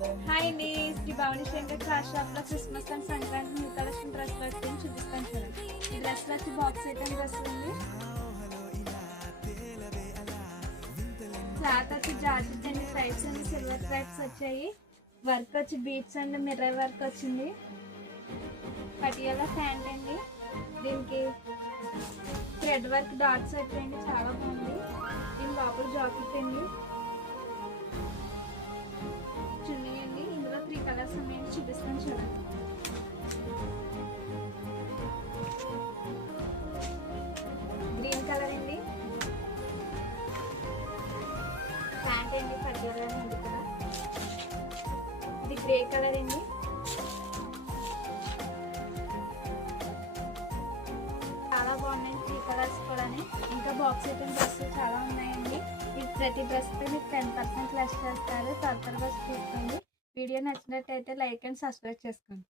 Hi అండి, Shri Bhavani Shankar class shop లో Christmas and Sankranti new collection dress work చూపిస్తాను చూడండి. ఈ డ్రెస్ వచ్చి బాక్స్ ఐటమ్ డ్రెస్ ఉంది. క్లాత్ వచ్చి జాకెట్ అండి, సైడ్స్ అండి సిల్వర్ థ్రెడ్స్ వచ్చాయి. వర్క్ వచ్చి బీట్స్ అండ్ మిర్రర్ వర్క్ వచ్చింది. పటియాలా ప్యాంట్ అండి, దీనికి థ్రెడ్ వర్క్ డాట్స్ వచ్చాయండి, చాలా బాగుంది. దీని లోపల జాకెట్ అండి, చున్నీ అండి. ఇందులో 3 కలర్స్ ఉన్నాయండి, చూపిస్తాను చూడండి. గ్రీన్ కలర్ అండి, ప్యాంట్ అండి పటియాలా ఉంది ఇక్కడ. ఇది గ్రే కలర్ అండి, చాలా బాగున్నాయి 3 కలర్స్ కూడా. ఇంకా బాక్స్ ఐటమ్ డ్రెస్ చాలా ఉన్నాయండి. ఈ ప్రతి డ్రెస్ పై మీకు 10% లెస్ చేస్తారు. తరతర బస్ తీసుకోండి. వీడియో నచ్చినట్టయితే లైక్ అండ్ సబ్స్క్రైబ్ చేసుకోండి.